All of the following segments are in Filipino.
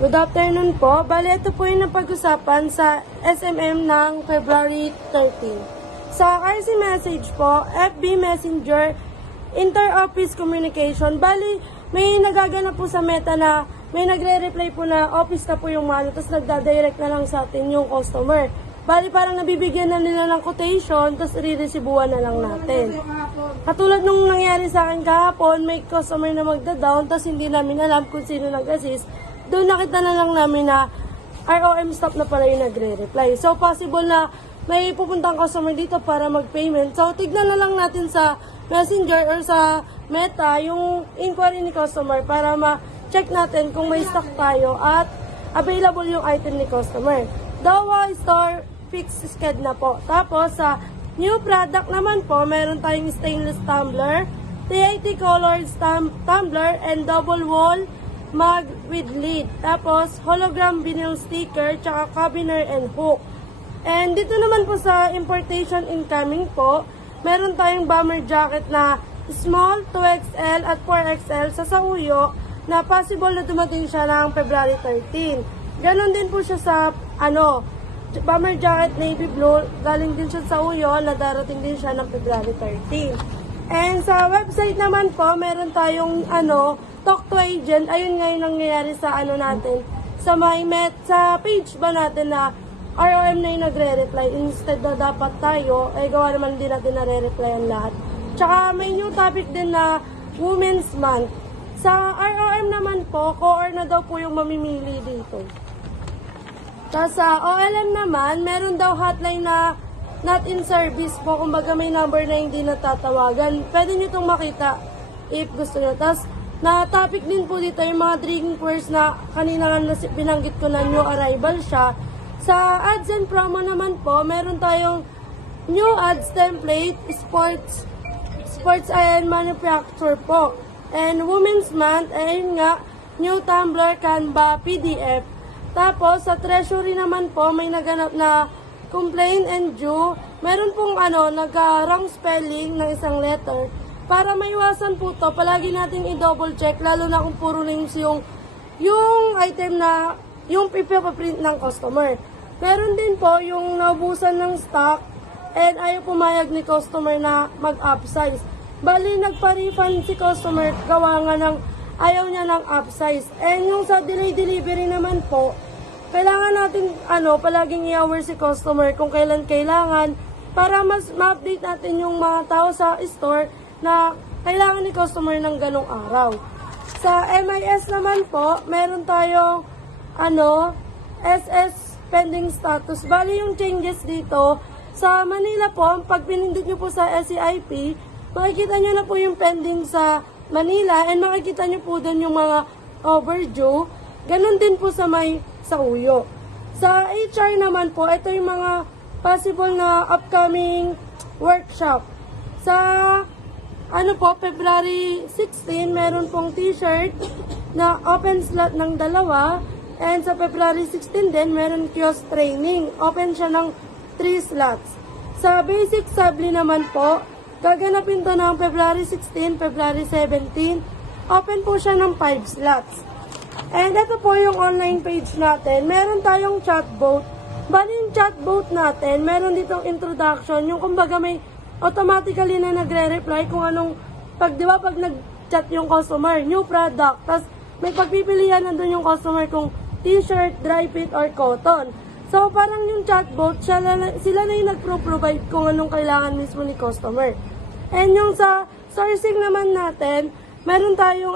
Good afternoon po. Bale, ito po yung napag-usapan sa SMM ng February 13. Sa RC message po, FB Messenger, Inter-Office Communication. Bale, may nagaganap po sa Meta na may nagre-reply po na office na po yung mano, tapos nagda-direct na lang sa atin yung customer. Bali, parang nabibigyan na nila ng quotation, tapos re-receivean na lang natin. Katulad nung nangyari sa akin kahapon, may customer na magda-down, tapos hindi namin alam kung sino nag-assist. Doon nakita na lang namin na ROM stop na pala yung nagre-reply. So, possible na may pupuntang customer dito para mag-payment. So, tignan na lang natin sa Messenger or sa Meta yung inquiry ni customer para ma-check natin kung may stock tayo at available yung item ni customer. Dawa Store fixed sked na po. Tapos, sa new product naman po, meron tayong stainless tumbler, 380 colored tumbler, and double wall mug with lid. Tapos, hologram vinyl sticker, tsaka carabiner and hook. And dito naman po sa importation incoming po, meron tayong bomber jacket na small, 2XL at 4XL sa Sauyo na possible na dumating siya ng February 13. Ganon din po siya sa, bomber jacket navy blue, galing din siya sa Sauyo na darating din siya ng February 13. And sa website naman po, meron tayong, Talk to Agent. Ayun nga yung nangyayari sa natin, sa sa page ba natin na ROM na yung nagre-reply. Instead na dapat tayo, gawa naman din natin na-re-reply ang lahat. Tsaka may new topic din na Women's Month. Sa ROM naman po, core na daw po yung mamimili dito. Tapos sa OLM naman, meron daw hotline na not in service po. Kumbaga may number na hindi natatawagan. Pwede nyo itong makita if gusto nyo. Tapos na topic din po dito yung mga drinking words na kanina nga binanggit ko na new arrival siya. Sa ads and promo naman po, meron tayong new ads template, sports and manufacture po. And Women's Month, ayun nga, new Tumblr, Canva, PDF. Tapos sa treasury naman po, may naganap na complaint and due. Meron pong nagka-wrong spelling ng isang letter. Para maiwasan po to, palagi natin i-double check, lalo na kung puro names yung item na yung ipapaprint ng customer. Meron din po yung naubusan ng stock and ayaw pumayag ni customer na mag-upsize. Bali, nagpa-refund si customer, gawa nga ng ayaw niya ng upsize. And yung sa delay delivery naman po, kailangan natin palaging i-aware si customer kung kailan kailangan para mas ma-update natin yung mga tao sa store na kailangan ni customer ng ganong araw. Sa MIS naman po, meron tayong SS pending status. Bali yung changes dito, sa Manila po, pag pinindot nyo po sa SCIP, makikita nyo na po yung pending sa Manila and makikita nyo po doon yung mga overdue. Ganon din po sa Sauyo. Sa HR naman po, ito yung mga possible na upcoming workshop. Sa February 16, meron pong t-shirt na open slot ng 2. And sa February 16 din, meron kiosk training. Open siya ng 3 slots. Sa basic sabli naman po, gaganapin to ng February 16, February 17. Open po siya ng 5 slots. And ito po yung online page natin. Meron tayong chatbot. Bali yung chatbot natin, meron ditong introduction. Yung kumbaga may automatically na nagre-reply kung anong, pag nag-chat yung customer, new product, tas may pagpipilian nandun yung customer kung t-shirt, dry fit, or cotton. So, parang yung chatbot, sila na yung nagpro-provide kung anong kailangan mismo ni customer. And yung sa sourcing naman natin, meron tayong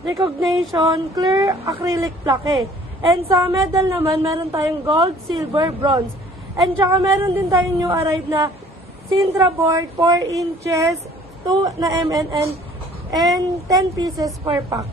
recognition, clear acrylic plaque. And sa medal naman, meron tayong gold, silver, bronze. And tsaka meron din tayong new arrive na Sintra board, 4 inches, 2 na MNN, and 10 pieces per pack.